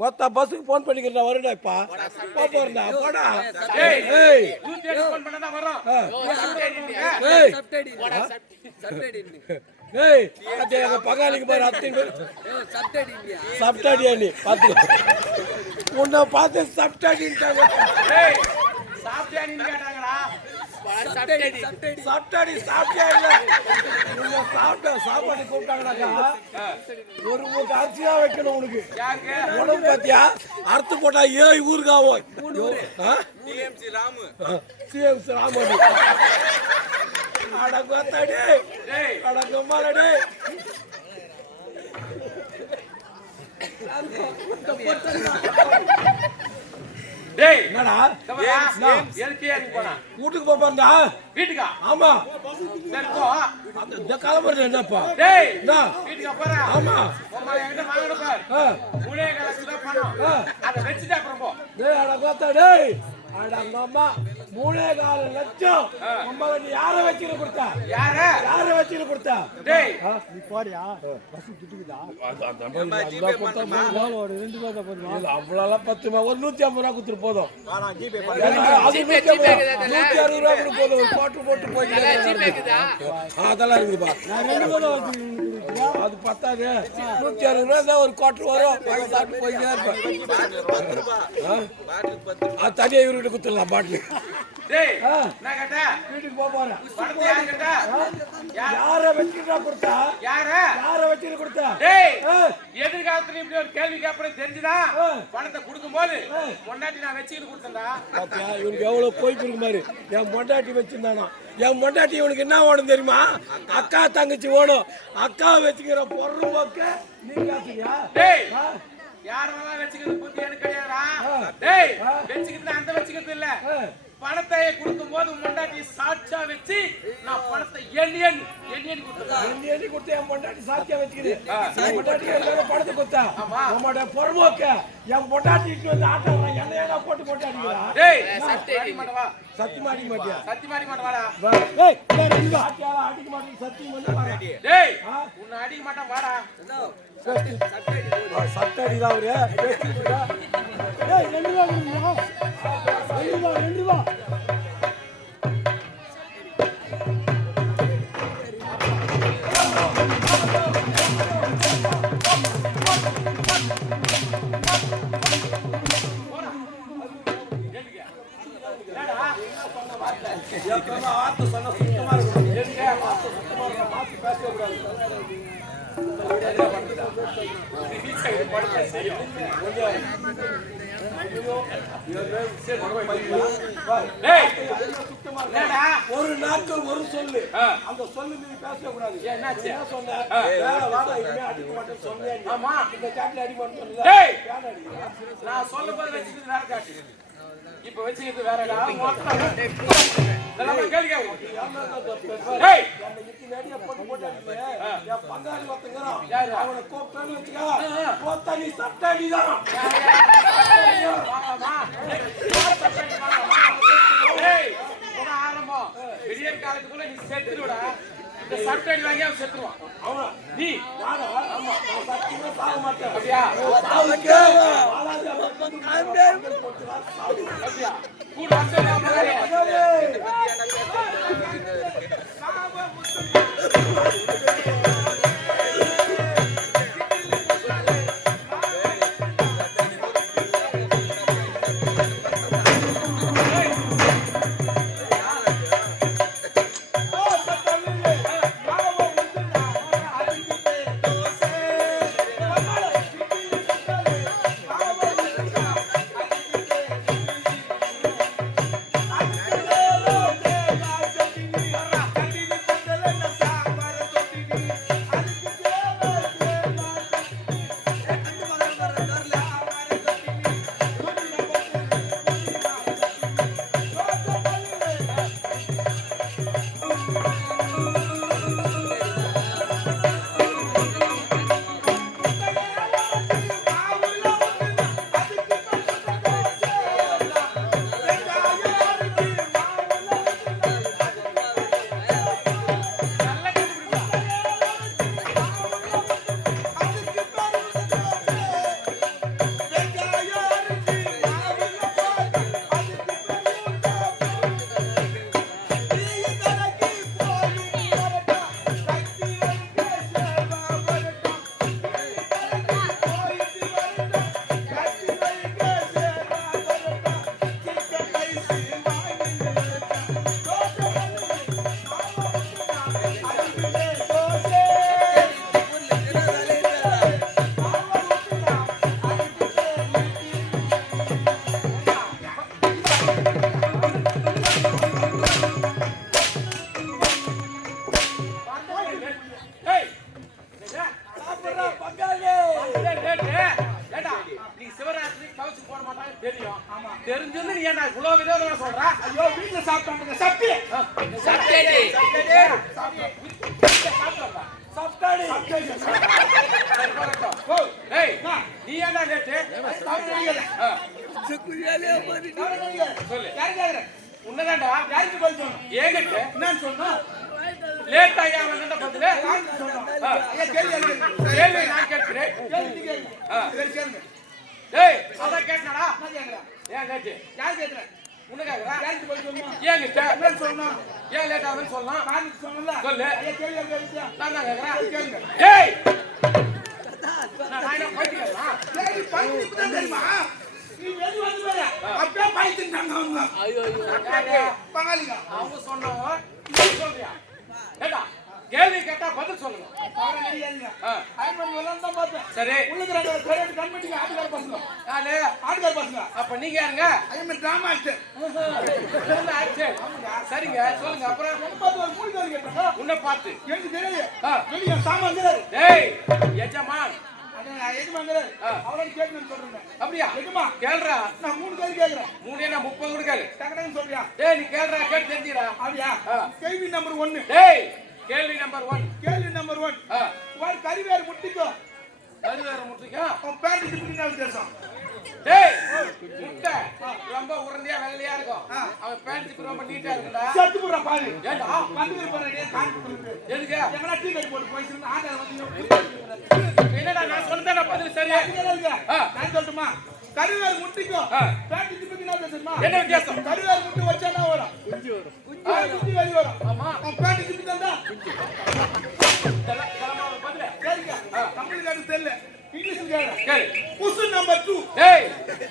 மொத்த பஸ்ஸுக்கு போன் பண்ணிக்கிறா வருடாப்பா போறா போடா பகாலிக்கு பாரு அத்தனை சப்டாடியா நீ பார்த்து உன்னை பார்த்து சப்டாடின்ட்டாங்க சாப்பிட்டாடி சாப்பிட்டியா இல்ல சாப்பாடு கூப்பிட்டாங்கடாக்கா ஒரு மூட்டை அரிசியா வைக்கணும் உனக்கு உடம்பு பாத்தியா அறுத்து போட்டா ஊருக்காவோ சிஎம்சி ராமு அடங்கத்தாடி அடங்கம்மாடி என்னடா வீட்டுக்கு போறா வீட்டுக்கா ஆமா கிளம்புறது என்னப்பா ஆமா அடங்கம்மா 3.4 லட்சம் யார வச்சுட்டு கொடுத்தா யார வச்சுட்டு கொடுத்தா நீ போறியா பஸ் திட்டுக்குதா அவ்வளோ 10 ஒரு 150 ரூபா கொடுத்துட்டு போதும் 160 ரூபா கூட போதும் போட்டு போட்டு போய் அதெல்லாம் இருக்குதுப்பா அது பத்தாது 160 ரூபா தான் ஒரு குவார்டர் வரும் சாப்பிட்டு போயிட்டே இருப்பேன் அது தனியாக இவர்கிட்ட கொடுத்துடலாம் பாட்டில் வீட்டுக்கு போறேன் யார வச்சுட்டா கொடுத்தா யார வச்சு கொடுத்தா எதிர்காலத்துல இப்படி ஒரு கேள்வி கேட்பது தெரிஞ்சுதா பணத்தை கொடுக்கும் போது பொண்டாட்டி நான் வச்சுக்கிட்டு கொடுத்தேன்டா இவனுக்கு எவ்வளவு போய்க்கு இருக்கு மாதிரி என் பொண்டாட்டி வச்சிருந்தானா என் பொண்டாட்டி இவனுக்கு என்ன வேணும் தெரியுமா அக்கா தங்கச்சி வேணும் அக்கா வச்சுக்கிற பொருள் பக்க நீ காசுறியா யாரெல்லாம் வச்சுக்கிறது புத்தி எனக்கு கிடையாதா டேய் வச்சுக்கிறது அந்த வச்சுக்கிறது இல்ல பணத்தை கொடுக்கும் போது முண்டாட்டி சாட்சியா வச்சு நான் பணத்தை எண்ணி கொடுத்தேன் என் பொண்டாட்டி சாட்சியா வச்சுக்கிறேன் பொண்டாட்டி பணத்தை கொடுத்தா நம்மளோட பொறுமோக்க என் பொண்டாட்டி வந்து ஆட்டம் என்ன போட்டு போட்டு அடிக்கிறா சத்தியமா அடிக்க மாட்டியா சத்தியமா அடிக்க மாட்டேன் அடிக்க மாட்டேன் சத்தியம் டேய் உன்னை அடிக்க மாட்டேன் வாடா சட்டடிதான் அவரு ஆத்து சொன்ன சுத்தமா ஒரு நாட்கள் ஒரு சொல்லு அந்த சொல்லு நீ பேசக்கூடாது என்ன சொன்ன அடிக்க மாட்டேன்னு சொன்னேன் ஆமா இந்த காட்டுல அடிக்க மாட்டேன் நான் சொல்ல போது வச்சுக்கிட்டு வேற காட்டு இப்ப வச்சுக்கிட்டு வேற பங்காளி அவனை கூப்பிட்டு வச்சுக்கா நீ சட்டடிதான் ஆரம்பம் விடியற் காலத்துக்குள்ள நீ செத்துடுடா இந்த சட்டடி வாங்கி அவன் செத்துருவான் அவன் நீ சாக மாட்டேன் அப்படியா கூட ஒண்ணு நீ என்ன இவ்வளவு விதமா சொல்ற? ஐயோ வீட்டுல சாப்பிட்டாங்க சப்டி சப்டேடி சப்டாடி ஏய் நீ என்ன லேட்டு? செக்குரியாலே மாதிரி சொல்லு. யாரு கேக்குற? உன்னதான்டா. யாருக்கு பதில் சொல்லணும்? ஏங்கிட்ட என்னன்னு சொல்லணும்? லேட் ஆகியா அவன் பதில்? யாருக்கு சொல்லணும்? ஐயா கேள்வி கேளுங்க. கேள்வி நான் கேட்கிறேன். கேள்வி கேளுங்க. சரி கேளுங்க. ஏய் அதான் கேட்டனடா. என்ன கேக்குறா? ஏன் லேட்டு? யாரு கேக்குற? உன்ன கேக்குறா? யாருக்கு பதில் சொல்லணும்? ஏங்கிட்ட என்னன்னு சொல்லணும்? ஏன் லேட் ஆகுதுன்னு சொல்லலாம். யாருக்கு சொல்லணும்ல? சொல்லு. ஐயா கேள்வி கேளுங்க. நான் தான் கேக்குறேன். கேளுங்க. ஏய் நான் என்ன போயிட்டேனா? கேள்வி பாத்து இப்பதான் தெரியுமா? நீ வெளிய வந்து பாரு. அப்பா பாய்த்திட்டாங்க அவங்க. ஐயோ பங்காளிங்க. அவங்க சொன்னவங்க நீ சொல்றியா? ஏடா கேள்வி கேட்டா பதில் சொல்லணும். அவரை நடிகாதீங்க. ஐமன் எல்லாம் தான் பார்த்தேன். சரி உள்ளுக்கு ரெண்டு பேர் கண்மணிங்க ஆட்டுக்கார பசங்க. யாரு? ஆட்டுக்கார பசங்க. அப்ப நீங்க யாருங்க? Ayman drama actor. என்ன ஆச்சு? சரிங்க சொல்லுங்க. அப்புறம் பார்த்து ஒரு மூணு பேர் கேட்டாங்க. உன்னை பார்த்து எனக்கு தெரியாது. ஆ. வெளிய சாமான்கிறாரு. டேய் எஜமான் அண்ணா எஜமான்கிறாரு. அவரை கேட்கணும்னு சொல்றேன். அப்படியா? எஜமா கேளுடா. நான் மூணு பேர் கேக்குறேன். மூணு என்ன 30 கொடுக்காரு. டக்கடன்னு சொல்றியா? டேய் நீ கேளுடா கேட்டு தெரிஞ்சிடா. அப்படியா? கேள்வி நம்பர் 1. டேய் கேள்வி நம்பர் 1. கேள்வி நம்பர் 1. ஒரு கறிவேறு முட்டிக்கோ. கருவேற முட்டைக்கா? அவன் பேண்ட் இப்படி நான் வித்தியாசம். டேய் முட்டை ரொம்ப உருண்டையா வெள்ளையா இருக்கும். அவன் பேண்ட் ரொம்ப நீட்டா இருக்குடா. சத்து போற பாரு. ஏண்டா வந்து போறே கான் போட்டு. எதுக்கு? எங்கடா டீ கட்டி போட்டு போயிட்டு ஆட்டை வந்து என்னடா நான் சொன்னதா பதில் சரியா? நான் சொல்லட்டுமா? கருவேறு முட்டிக்கோ. பேண்ட் இப்படி நான் தெரியுமா? என்ன வித்தியாசம்? கருவேறு முட்டி வச்சானா வரும். குஞ்சு வெளிய வரும். ஆமா. அவன் பேண்ட் இப்படி தான்டா. இதெல்லாம் கிளம்பாத பதில். சரிங்க. தமிழுக்கு தெரியல. இங்கிலீஷ்ல கேளு. கேளு. Question number 2. டேய்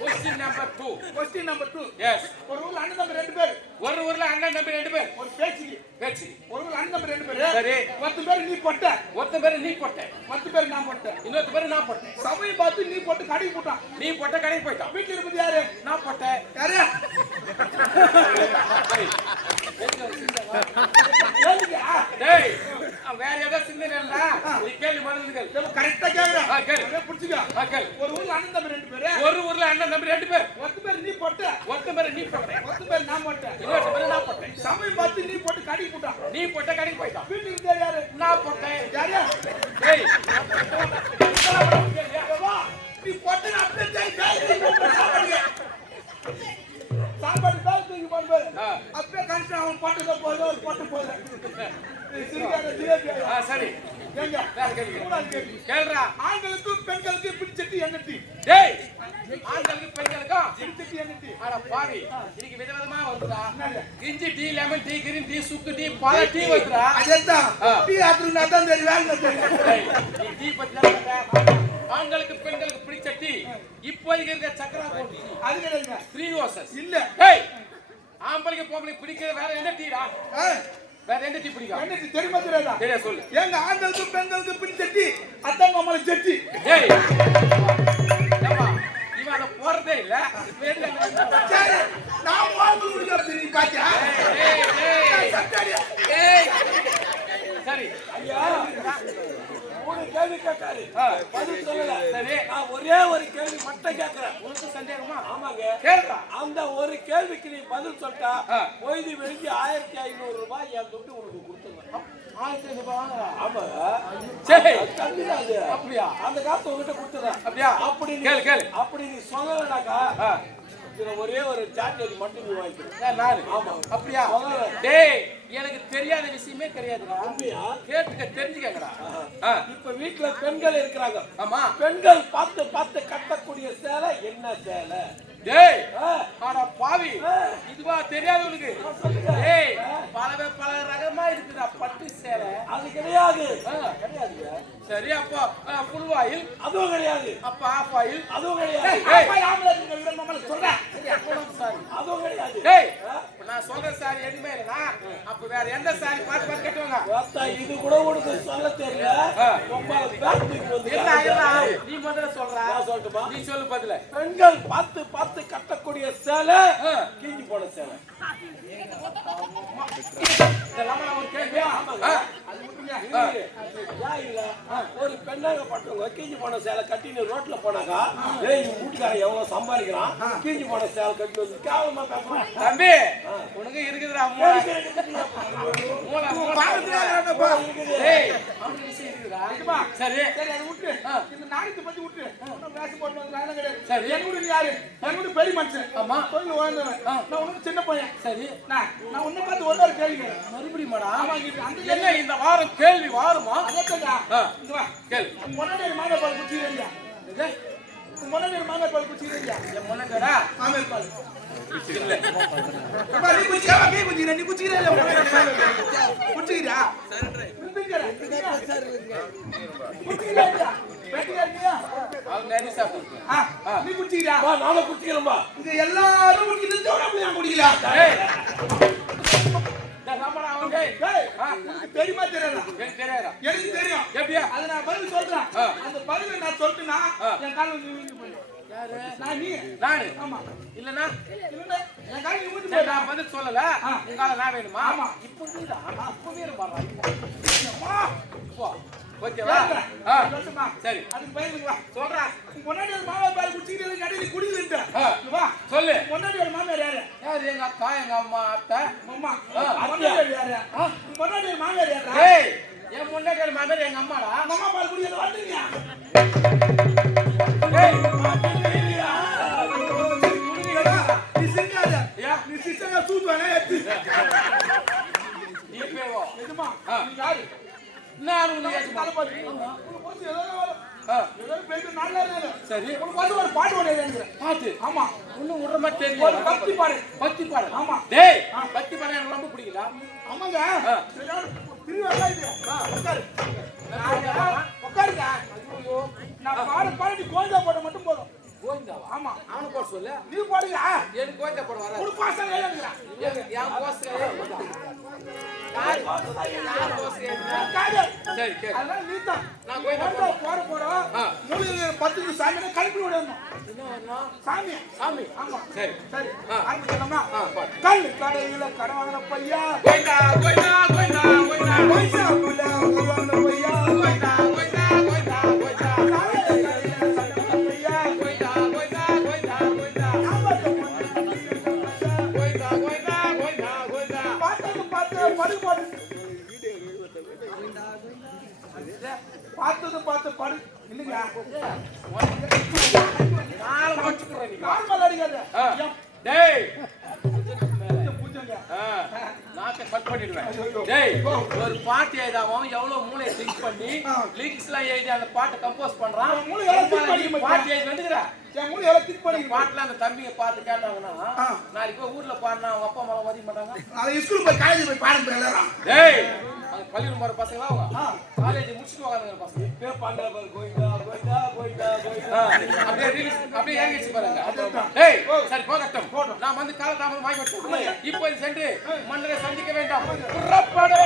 question number 2. Question number 2. Yes. ஒரு ஊர்ல அண்ணன் தம்பி ரெண்டு பேர். ஒரு ஊர்ல அண்ணன் தம்பி ரெண்டு பேர். ஒரு பேச்சுக்கு. பேச்சு. ஒரு ஊர்ல அண்ணன் தம்பி ரெண்டு பேர். சரி. ஒருத்த பேர் நீ போட்ட. ஒருத்த பேரு நீ போட்ட. ஒருத்த பேர் நான் போட்டேன். இன்னொரு பேரு நான் போட்டேன். சமயம் பார்த்து நீ போட்டு கடைக்கு போட்டான். நீ போட்ட கடைக்கு போயிட்டான். வீட்டுல இருப்பது யாரு? நான் போட்டேன். யாரு? டேய் வேற ஏதோ சிந்தனை இல்ல. நீ கேள்வி பதில் கேளு. கரெக்டா கேக்குறேன். கேளு. அப்படியே புடிச்சுக்க. கேளு. ஒரு ஊர்ல அண்ணன் தம்பி ரெண்டு பேர். ஒரு ஊர்ல அண்ணன் தம்பி ரெண்டு பேர். ஒருத்த பேர் நீ போட்ட. ஒருத்த பேரு நீ போட்ட. ஒருத்த பேர் நான் போட்டேன். இன்னொரு பேரு நான் போட்டேன். சமயம் பார்த்து நீ போட்டு கடைக்கு போட்டான். நீ போட்ட கடைக்கு போயிட்டான். வீட்டுக்கு இருந்தது யாரு? நான் போட்டேன். யாரு? டேய் வா, நீ போட்டு அப்படியே சாப்பாடு தான் தூக்கி போடுவாரு. அப்படியே கழிச்சு அவன் போட்டு போதும் ஒரு போட்டு போதும். சரி எங்க வேற கேள்வி. மூணாவது கேள்வி. கேளுடா. ஆண்களுக்கும் பெண்களுக்கும் பிடிச்சட்டி எங்கட்டி? டேய் ஆண்களுக்கு பெண்களுக்கும் பிடிச்சட்டி எங்கட்டி? அட பாவி இன்னைக்கு விதவிதமா வருதுடா. என்னது? இஞ்சி tea, lemon tea, green tea, சுக்கு டீ, பல டீ வருதுடா. அதேதான். டீ ஆத்துனா தான் தெரியும், வேலை தெரியும். டேய், நீ டீ பத்தி தான் கேட்ட. ஆண்களுக்கு பெண்களுக்கு பிடிச்ச டீ இப்போதைக்கு இருக்க சக்கரா போட்டு அது கிடையாது. 3 ரோசஸ் இல்ல. டேய் ஆம்பளைக்கு பொம்பளைக்கு பிடிக்கிறது வேற என்ன டீடா? வேற என்ன டீ பிடிக்கும்? எங்கட்டி தெரியுமா தெரியாதா? சரியா சொல்லு. எங்க ஆண்களுக்கும் பெண்களுக்கும் பிடிச்சட்டி அதான் நம்மள ஜட்டி. டேய் ஏப்பா இவன் அத போறதே இல்ல. சரி நான் வாழ்ந்து முடிஞ்சா நீ பாத்தியா? டேய் டேய் சட்டடி. டேய் சரி ஐயா மூணு கேள்வி கேட்டாரு. பதில் சொல்லல. சரி நான் ஒரே ஒரு கேள்வி மட்டும் கேட்கிறேன். உனக்கு சந்தேகமா? ஆமாங்க. கேளுடா. அந்த ஒரு கேள்விக்கு நீ பதில் சொல்லிட்டா பொய்தி வெளிக்கு 1500 ரூபாய் என் துட்டு உனக்கு கொடுத்துருவேன். 1500 ரூபாய் வாங்குறா? ஆமா. சரி கண்டிப்பா அது. அப்படியா? அந்த காசு உங்ககிட்ட கொடுத்துறேன். அப்படியா? அப்படி கேளு கேளு. அப்படி நீ சொல்லலனாக்கா இதுல ஒரே ஒரு சார்ஜர் மட்டும் நீ வாங்கிக்கணும். நானு. ஆமா. அப்படியா? சொல்லல. டேய் எனக்கு தெரியாத விஷயமே தெரியாதுடா. அப்படியா? கேட்டுக்க தெரிஞ்சுக்கங்கடா. இப்ப வீட்டுல பெண்கள் இருக்கிறாங்க. ஆமா. பெண்கள் பார்த்து பார்த்து கட்டக்கூடிய சேலை என்ன சேலை? டேய் அட பாவி இதுவா தெரியாது உனக்கு? சொல்லுங்க. டேய் பல ரகமா இருக்குடா பட்டு சேலை. அது கிடையாது. கிடையாது. சரி அப்போ ஃபுல் ஆயில். அதுவும் கிடையாது. அப்ப ஆஃப் ஆயில். அதுவும் கிடையாது. அப்பா யாமல நீங்க விட மாமல சொல்றேன். சரி அப்போ சாரி. அதுவும் கிடையாது. டேய் நான் சொல்ற சாரி எதுமே இல்லனா அப்ப வேற எந்த சாரி பாத்து பாத்து கட்டுவாங்க? வாத்தா இது கூட உனக்கு சொல்ல தெரியல. உம்மால பேக்டிக்கு வந்து என்ன ஆயிரா? நீ முதல்ல சொல்றா. நான் சொல்லட்டுமா? நீ சொல்லு பதில. பெண்கள் பார்த்து பார்த்து கட்டக்கூடிய சேலை கீஞ்சி போன சேலை. இதெல்லாம் ஒரு கேள்வியா? அது விட்டுருங்க. ஏன் இல்ல ஒரு பெண்ணாக பட்டவங்க கீஞ்சி போன சேலை கட்டின்னு ரோட்ல போனாக்கா ஏய் வீட்டுக்காரன் எவ்வளவு சம்பாதிக்கிறான் கீஞ்சி போன சேலை கட்டி வந்து கேவலமா பேசுறான். தம்பி உனக்கு இருக்குதுடா மூளை. சரி சரி அதை விட்டு இந்த நாடகத்தை பத்தி விட்டு வேஷம் போட்டு வந்து கிடையாது. சரி. என்னுடைய யாரு என்னுடைய பெரிய மனுஷன். ஆமா. தொழில் வாழ்ந்தவன். நான் உனக்கு சின்ன பையன். சரி நான் உன்னை பார்த்து ஒரு கேள்வி கேட்கிறேன். மறுபடியும் மாடா. ஆமா இது அந்த என்ன இந்த வாரம் கேள்வி வாருமா? அதேடா. இங்க வா. கேளு. முன்னாடி மாங்க பால் குச்சி ரெடியா. இது முன்னாடி மாங்க பால் குச்சி ரெடியா. என் முன்னடா மாங்க பால். இல்ல. அப்பா நீ குச்சியா நீ குச்சிரே நீ குச்சிரே இல்ல குச்சிரா. நீ குச்சிரா. வா நானும் குடிக்கிறேன்பா. இங்க எல்லாரும் குடிக்கிட்டு ஜோரா குடிக்கலாம். ஏய் ராமடா அவங்க தெரியுமா தெரியல தெரியாதா? எனக்கு தெரியும். எப்படியா? அத நான் பதில் சொல்றேன். அந்த பதில நான் சொல்லிட்டேனா என் கால்ல நீங்க போய். யாரு? நான் நீ. நானு. ஆமா. இல்லனா இல்ல என் கால்ல நீங்க சரி, நான் பதில் சொல்லல. உங்கால நான் வேணுமா? ஆமா. இப்போ நீடா. அப்போ வேற பாறா. அம்மா போ. ஓகேவா? சொல்லுமா. சரி. அதுக்கு பதில் வா. சொல்றா. முன்னாடி ஒரு மாமா பால் குடிச்சிட்டு கடையில குடியில வா. சொல்லு. முன்னாடி ஒரு மாமா யாரு? யாரு? எங்க அக்கா, எங்க அம்மா, அத்தை. அம்மா. முன்னாடி யாரு? முன்னாடி ஒரு மாமா யாரு? ஏய், என் முன்னாடி ஒரு மாமி எங்க அம்மாடா. மாமா பால் குடியில வந்துங்க. ஏய், நீ சிங்காத. யா, நீ சிஸ்டங்க சூதுவானே எத்து. நீ பேவோ. எதுமா? நீ யாரு? நான் உன்னை ஏத்துமா. தலபாதி. உனக்கு வந்து ஏதோ பேரு நல்லா இருக்கு. சரி. உனக்கு வந்து ஒரு பாட்டு ஒண்ணு எழுதுறேன். பாத்து. ஆமா. இன்னும் உடற மாதிரி ஒரு தெரியல. பக்தி பாடு. பக்தி பாடு. ஆமா. டேய், பக்தி பாடு எனக்கு ரொம்ப பிடிக்குதா? ஆமாங்க. திருவிழா இது. உட்காரு. உட்காருங்க. ஐயோ. நான் பாடி கோயிலா போட மட்டும் போதும். கோவிந்தாவா? ஆமா. அவன போட சொல்லு. நீ போடுங்க. எனக்கு கோவிந்தா போட வராது. ஒரு பாசம் ஏழுங்கடா. என் கோஸ்கே. யார் கோஸ்கே? காது. சரி, சரி. அதனால நீ தான். நான் கோவிந்தா போறோம். மூலிகை 10 சாமியை கலப்பி விடணும். என்ன சாமி. சாமி. ஆமா. சரி. சரி. ஆ. ஆரம்பிக்கலாமா? பாடு. கல் கடையில கடவான பையா. கோவிந்தா, கோவிந்தா, கோவிந்தா, கோவிந்தா. பைசா புள்ள கடவான பையா. கோவிந்தா, கோவிந்தா, கோவிந்தா, கோவிந்தா. சாலை கடையில கடவான பையா. கோவிந்தா, கோவிந்தா, கோவிந்தா, கோவிந்தா. ஆமாட்ட பொண்ணு கோவிந்தா, கோவிந்தா, கோவிந்தா, கோவிந்தா. பார்த்தது பார்த்து படு படு. பார்த்தது பார்த்து படு. இல்லைங்க. நாலு மொச்சு போடுற நீ. நார்மல் அடிக்காத. டேய், பூஜைங்க. நாக்க கட் பண்ணிடுவேன். டேய், ஒரு பாட்டு எழுதாம எவ்வளவு மூளையை திங்க் பண்ணி லிரிக்ஸ் எல்லாம் எழுதி அந்த பாட்டை கம்போஸ் பண்றான். மூளை எல்லாம் think பண்ணி பாட்டு எழுதி வந்துக்கிறா. என் மூளை எல்லாம் திக் பண்ணி பாட்டுல அந்த தம்பியை பார்த்து கேட்டாங்கன்னா நாளைக்கு போய் ஊர்ல பாடினா அவங்க அப்பா அம்மா மதிக்க மாட்டாங்க. நான் ஸ்கூல் போய் காலேஜ் போய் பாடம் போய் எல்லாரும். டேய், அந்த பள்ளியில் போற பசங்களா அவங்க காலேஜ் முடிச்சுட்டு வராங்க பசங்க. பே பாண்டா கோயிந்தா கோயிந்தா கோயிந்தா கோயிந்தா. அப்படியே ரீல்ஸ் அப்படியே ஏங்கிச்சு பாருங்க. டேய், சரி போகட்டும். நான் வந்து காலதாமதம் வாங்கி வச்சேன். இப்போ சென்று மன்னரை சந்திக்க வேண்டாம். புறப்படு.